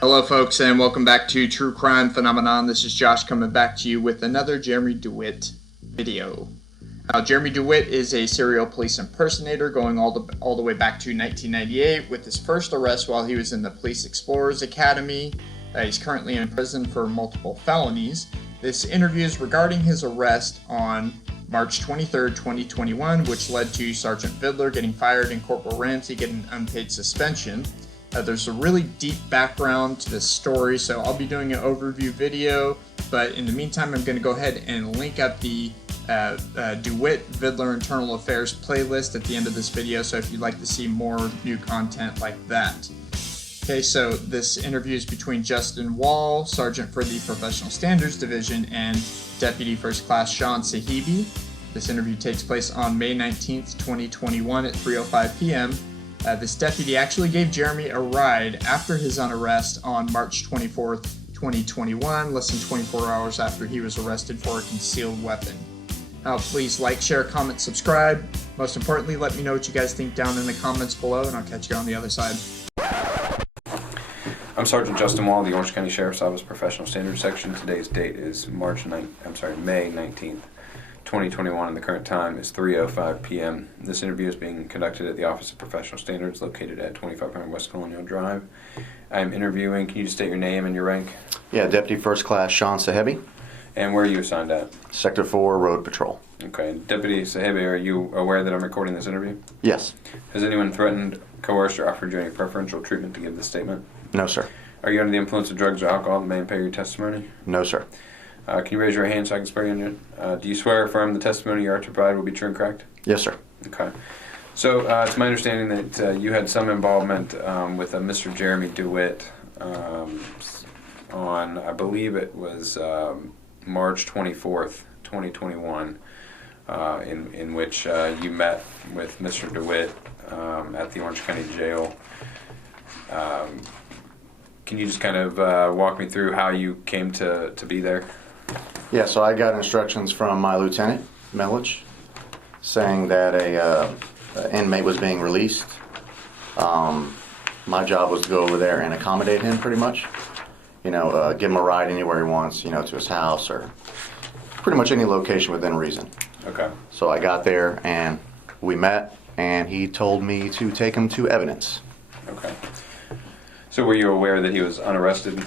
Hello folks, and welcome back to True Crime Phenomenon. This is Josh coming back to you with another Jeremy Dewitte video. Now, Jeremy Dewitte is a serial police impersonator going all the way back to 1998 with his first arrest while he was in the Police Explorers Academy. He's currently in prison for multiple felonies. This interview is regarding his arrest on March 23rd, 2021, which led to Sergeant Vidler getting fired and Corporal Ramsey getting an unpaid suspension. There's a really deep background to this story, so I'll be doing an overview video, but in the meantime, I'm going to go ahead and link up the DeWitt Vidler Internal Affairs playlist at the end of this video, so if you'd like to see more new content like that. Okay, so this interview is between Justin Wall, Sergeant for the Professional Standards Division, and Deputy First Class Shaun Sahebi. This interview takes place on May 19th, 2021 at 3:05 p.m. This deputy actually gave Jeremy a ride after his arrest on March 24th, 2021, less than 24 hours after he was arrested for a concealed weapon. Now, please like, share, comment, subscribe. Most importantly, let me know what you guys think down in the comments below, and I'll catch you on the other side. I'm Sergeant Justin Wall, the Orange County Sheriff's Office Professional Standards Section. Today's date is May 19th. 2021, and the current time is 3:05 p.m. This interview is being conducted at the Office of Professional Standards located at 2500 West Colonial Drive. I'm interviewing, can you just state your name and your rank? Yeah, Deputy First Class Shaun Sahebi. And where are you assigned at? Sector 4, Road Patrol. Okay. Deputy Sahebi, are you aware that I'm recording this interview? Yes. Has anyone threatened, coerced, or offered you any preferential treatment to give this statement? No, sir. Are you under the influence of drugs or alcohol that may impair your testimony? No, sir. Can you raise your hand so I can swear you in? Do you swear or affirm the testimony you are to provide will be true and correct? Yes, sir. Okay. So it's my understanding that you had some involvement with Mr. Jeremy Dewitte on, I believe it was March 24th, 2021, in which you met with Mr. Dewitte at the Orange County Jail. Can you just kind of walk me through how you came to be there? Yeah, so I got instructions from my lieutenant, Melich, saying that an inmate was being released. My job was to go over there and accommodate him pretty much. You know, give him a ride anywhere he wants, you know, to his house or pretty much any location within reason. Okay. So I got there and we met and he told me to take him to evidence. Okay. So were you aware that he was unarrested?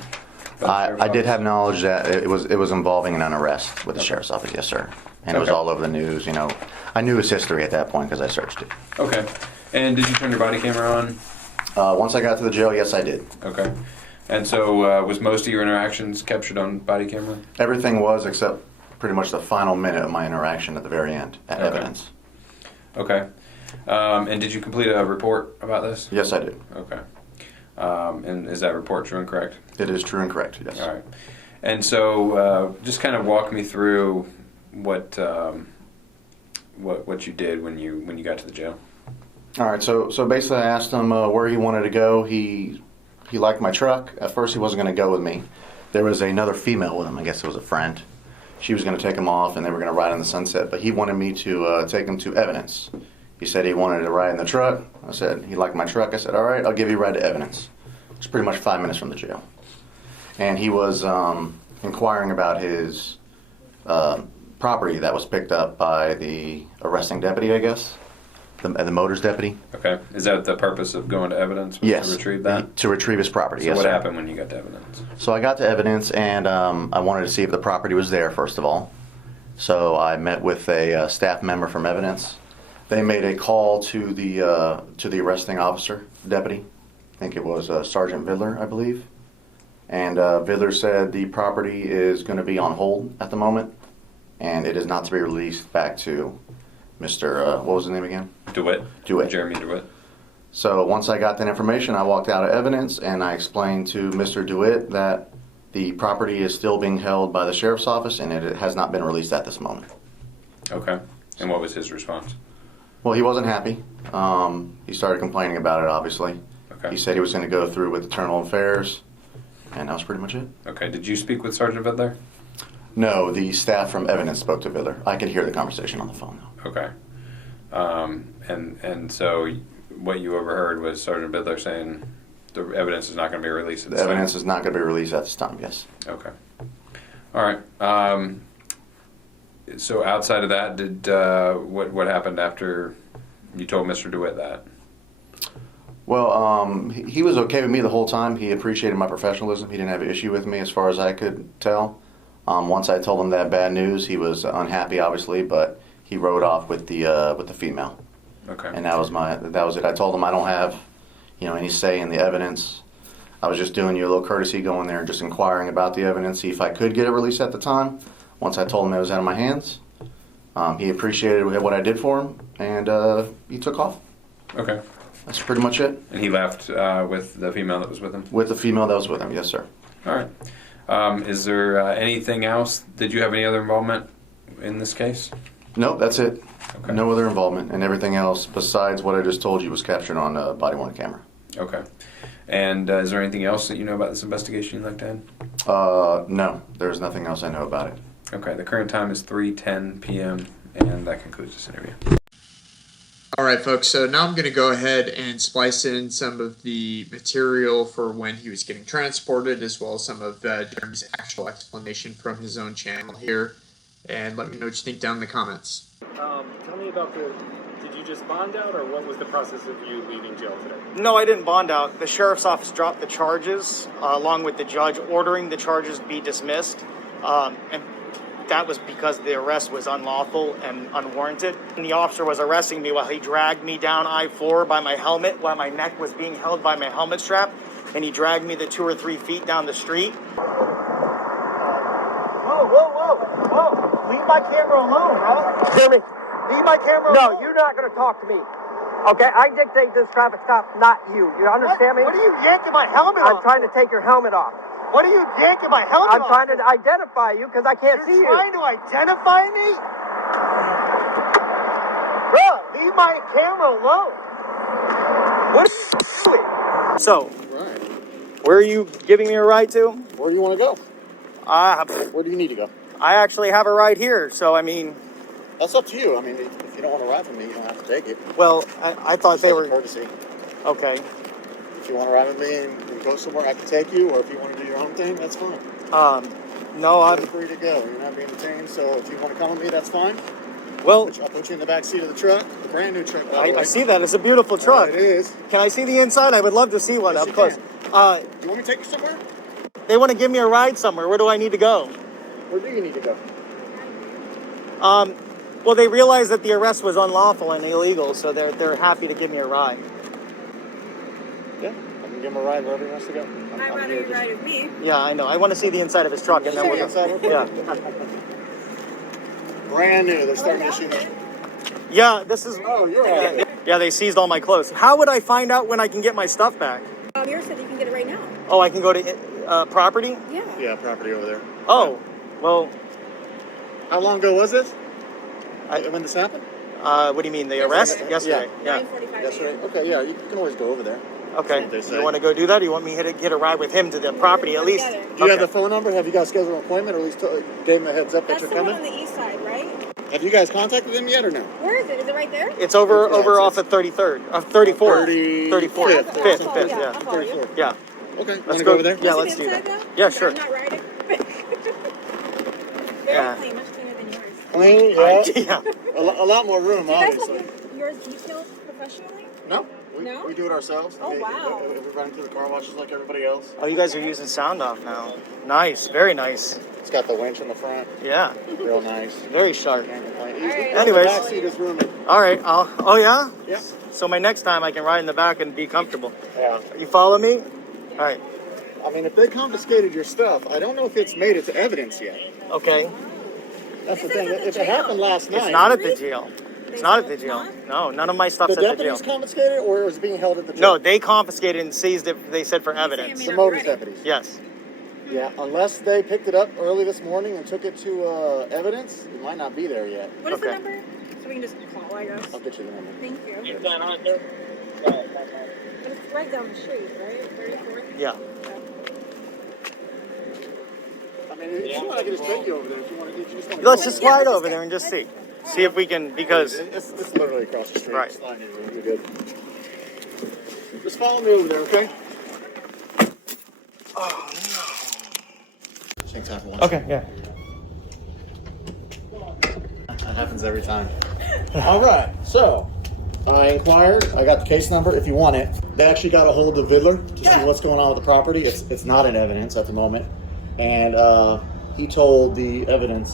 I did have knowledge that it was involving an unarrest with the sheriff's office, yes, sir. And it was all over the news, you know. I knew his history at that point because I searched it. Okay. And did you turn your body camera on? Once I got to the jail, yes, I did. Okay. And so was most of your interactions captured on body camera? Everything was except pretty much the final minute of my interaction at the very end, at evidence. Okay. And did you complete a report about this? Yes, I did. Okay. And is that report true and correct? It is true and correct, yes. All right. And so just kind of walk me through what you did when you got to the jail. All right, so basically I asked him where he wanted to go. He liked my truck. At first he wasn't going to go with me. There was another female with him. I guess it was a friend. She was going to take him off and they were going to ride in the sunset, but he wanted me to take him to evidence. He said he wanted to ride in the truck. I said he liked my truck. I said, all right, I'll give you a ride to evidence. It's pretty much 5 minutes from the jail. And he was inquiring about his property that was picked up by the arresting deputy, I guess, the motors deputy. Okay. Is that the purpose of going to evidence? Yes. To retrieve that? To retrieve his property, so yes, what sir. happened when you got to evidence? So I got to evidence and I wanted to see if the property was there, first of all. So I met with a staff member from evidence. They made a call to the arresting officer, deputy. I think it was Sergeant Vidler, I believe. And Vidler said the property is going to be on hold at the moment, and it is not to be released back to Mr. What was his name again? DeWitte. DeWitte. Jeremy Dewitte. So once I got that information, I walked out of evidence, and I explained to Mr. DeWitte that the property is still being held by the sheriff's office, and it has not been released at this moment. Okay. And what was his response? Well, he wasn't happy. He started complaining about it, obviously. Okay. He said he was going to go through with internal affairs, and that was pretty much it. Okay. Did you speak with Sergeant Vidler? No, the staff from evidence spoke to Vidler. I could hear the conversation on the phone, though. Okay. And so what you overheard was Sergeant Vidler saying The evidence is not going to be released at The this time? evidence is not going to be released at this time, yes. Okay. All right. So outside of that, did what happened after you told Mr. Dewitte that? Well, he was okay with me the whole time. He appreciated my professionalism. He didn't have an issue with me as far as I could tell. Once I told him that bad news, he was unhappy, obviously, but he rode off with the female. Okay. And that was it. I told him I don't have, any say in the evidence. I was just doing you a little courtesy, going there and just inquiring about the evidence, see if I could get it released at the time. Once I told him it was out of my hands, he appreciated what I did for him, and he took off. Okay. That's pretty much it. And he left with the female that was with him? With the female that was with him, yes, sir. All right. Is there anything else? Did you have any other involvement in this case? No, that's it. Okay. No other involvement, and everything else besides what I just told you was captured on a body-worn camera. Okay. And is there anything else that you know about this investigation you'd like to add? No, there's nothing else I know about it. Okay. The current time is 3:10 p.m. and that concludes this interview. All right, folks, so now I'm going to go ahead and splice in some of the material for when he was getting transported, as well as some of Jeremy's actual explanation from his own channel here. And let me know what you think down in the comments. Tell me about did you just bond out, or what was the process of you leaving jail today? No, I didn't bond out. The sheriff's office dropped the charges, along with the judge ordering the charges be dismissed. And that was because the arrest was unlawful and unwarranted. And the officer was arresting me while he dragged me down I-4 by my helmet, while my neck was being held by my helmet strap. And he dragged me the 2 or 3 feet down the street. Whoa. Leave my camera alone, bro. Jeremy, Leave my camera alone. no, you're not going to talk to me. Okay, I dictate this traffic stop, not you. You understand me? What are you yanking my helmet I'm off? trying to take your helmet off. What are you yanking my helmet I'm off? trying to identify you because I can't see You're you. trying to identify me? Bro, leave my camera alone. What are you doing? So, where are you giving me a ride to? Where do you want to go? Where do you need to go? I actually have a ride here, so I mean, That's up to you. I mean, if you don't want to ride with me, you don't have to take it. well, I thought they As a were, courtesy. okay. If you want to ride with me and go somewhere, I can take you. Or if you want to do your own thing, that's fine. No, You're free to go. You're not being detained. So if you want to come with me, that's fine. well, I'll put you in the back seat of the truck, the brand new truck. By the I way. see that. It's a beautiful truck. It is. Can I see the inside? I would love to see one Yes, up you close. Do you want me to take you somewhere? They want to give me a ride somewhere. Where do I need to go? Where do you need to go? Well, they realized that the arrest was unlawful and illegal, so they're happy to give me a ride. Yeah, I can give him a ride wherever he wants to go. I'd rather you ride with me. Yeah, I know. I want to see the inside of his truck, and then See we'll the inside real quick? Yeah. Brand new. They're starting to issue. Yeah, this is. Oh, you're right. Yeah, they seized all my clothes. How would I find out when I can get my stuff back? Here said you can get it right now. Oh, I can go to property? Yeah. Yeah, property over there. Oh, well, How long ago was this? When this happened? what do you mean, the arrest? Yesterday. Yesterday, yeah. 9:45 Yesterday. a.m. Okay, yeah, you can always go over there. Okay, What they say. you want to go do that, or you want me to get a ride with him to the property at least? Together. Do you have Okay. the phone number? Have you guys scheduled an appointment, or at least gave him a heads up that That's you're the one on coming? the east side, right? Have you guys contacted him yet, or no? Where is it? Is it right there? It's over Yeah, it's- off at 33rd, 34th. 34th. 34th, I'll 5th, follow 5th, you. yeah. I'll follow you. 34th. Yeah, Okay, let's want to go go over there? Yeah, Was let's it do inside, that. though? Yeah, Because sure. I'm not riding. Very Yeah. clean, much cleaner than yours. Clean, yeah. Yeah. A lot more room, Do you guys obviously. have yours detailed professionally? No, No? we do it ourselves. Oh, wow. We run through the car washes like everybody else. Oh, you guys are using sound off now. Nice, very nice. It's got the winch in the front, Yeah, real nice. very sharp. Can't complain. All right. Anyways. The back seat is roomy. All right, oh yeah? Yeah. So my next time I can ride in the back and be comfortable. Yeah. You follow me? All right, I mean, if they confiscated your stuff, I don't know if it's made it to evidence yet. okay. That's the This thing. is at the If it jail. happened last night, It's not at the jail. It's They not at said the it's jail. not? No, none of my stuff's the at the jail. deputies confiscated, or it was being held at the jail? No, they confiscated and seized it, they said, for evidence. The motors deputies. Yes. Yeah, unless they picked it up early this morning and took it to evidence, it might not be there yet. What is the Okay. number? So we can just call, I guess. I'll get you the number. Thank you. But it's right down the street, right? 34th? Yeah. I mean, if you want, I can just take you over there. If you want to, just want Let's just slide over there and just see. See if we can, because, It's literally across the street. Right. Slide over. You're good. Just follow me over there, okay? Take time for one. Okay, yeah. That happens every time. All right, so I inquired. I got the case number if you want it. They actually got a hold of Vidler to see what's going on with the property. It's not in evidence at the moment, and he told the evidence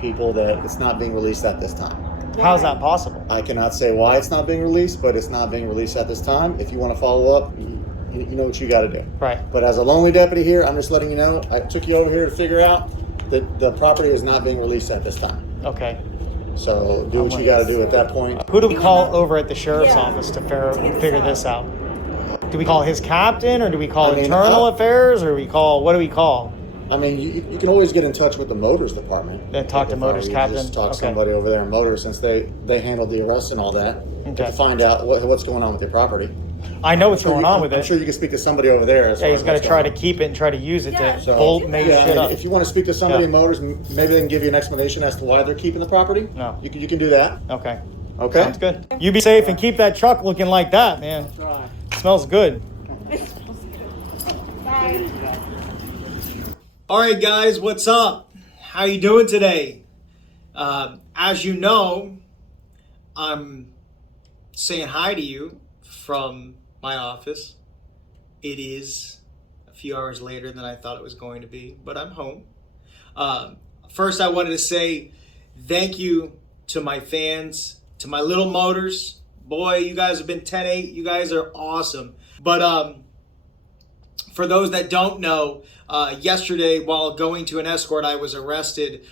people that it's not being released at this time. How's that possible? I cannot say why it's not being released, but it's not being released at this time. If you want to follow up, you know what you got to do. Right. But as a lonely deputy here, I'm just letting you know, I took you over here to figure out that the property is not being released at this time. Okay. So do what you got to do at that point. Who do we call over at the sheriff's office to figure this out? Do we call his captain, or do we call internal affairs, or what do we call? I mean, you can always get in touch with the motors department. Then talk to motors captain. Just talk to somebody over there in motors, since they handled the arrest and all that, to find out what's going on with your property. I know what's going on with it. I'm sure you can speak to somebody over there. Yeah, he's going to try to keep it and try to use it to make shit up. If you want to speak to somebody in motors, maybe they can give you an explanation as to why they're keeping the property. No. You can do that. Okay. Okay. Sounds good. You be safe and keep that truck looking like that, man. Smells good. Bye. All right, guys, what's up? How you doing today? As you know, I'm saying hi to you from my office. It is a few hours later than I thought it was going to be, but I'm home. First, I wanted to say thank you to my fans, to my little motors. Boy, you guys have been 10-8. You guys are awesome. But for those that don't know, yesterday while going to an escort, I was arrested.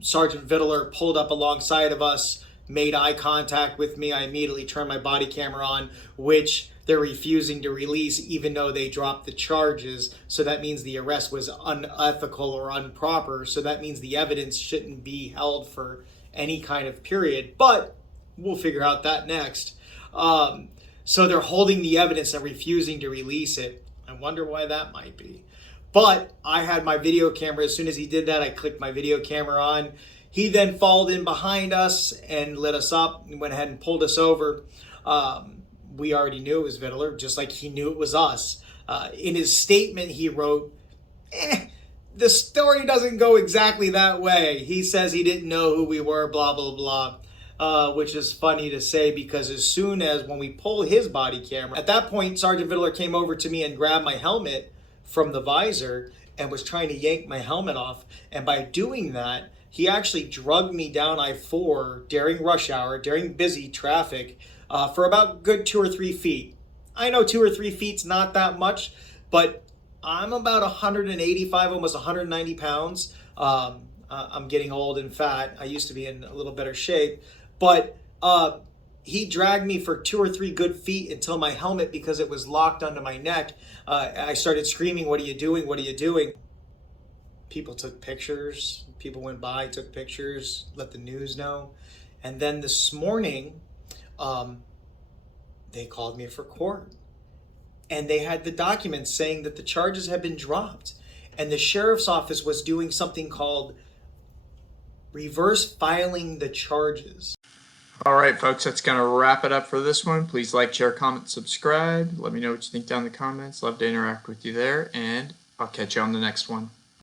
Sergeant Vidler pulled up alongside of us, made eye contact with me. I immediately turned my body camera on, which they're refusing to release even though they dropped the charges. So that means the arrest was unethical or improper. So that means the evidence shouldn't be held for any kind of period. But we'll figure out that next. So they're holding the evidence and refusing to release it. I wonder why that might be. But I had my video camera. As soon as he did that, I clicked my video camera on. He then followed in behind us and lit us up and went ahead and pulled us over. We already knew it was Vidler, just like he knew it was us. In his statement, he wrote, the story doesn't go exactly that way. He says he didn't know who we were, blah, blah, blah, which is funny to say because as soon as when we pulled his body camera, at that point, Sergeant Vidler came over to me and grabbed my helmet from the visor and was trying to yank my helmet off. And by doing that, he actually drugged me down I-4 during rush hour, during busy traffic, for about good 2 or 3 feet. I know 2 or 3 feet's not that much, but I'm about 185, almost 190 pounds. I'm getting old and fat. I used to be in a little better shape, but he dragged me for 2 or 3 good feet until my helmet, because it was locked onto my neck. I started screaming, "What are you doing? What are you doing?" People took pictures. People went by, took pictures, let the news know. And then this morning, they called me for court. And they had the documents saying that the charges had been dropped. And the sheriff's office was doing something called reverse filing the charges. All right, folks, that's going to wrap it up for this one. Please like, share, comment, subscribe. Let me know what you think down in the comments. Love to interact with you there, and I'll catch you on the next one.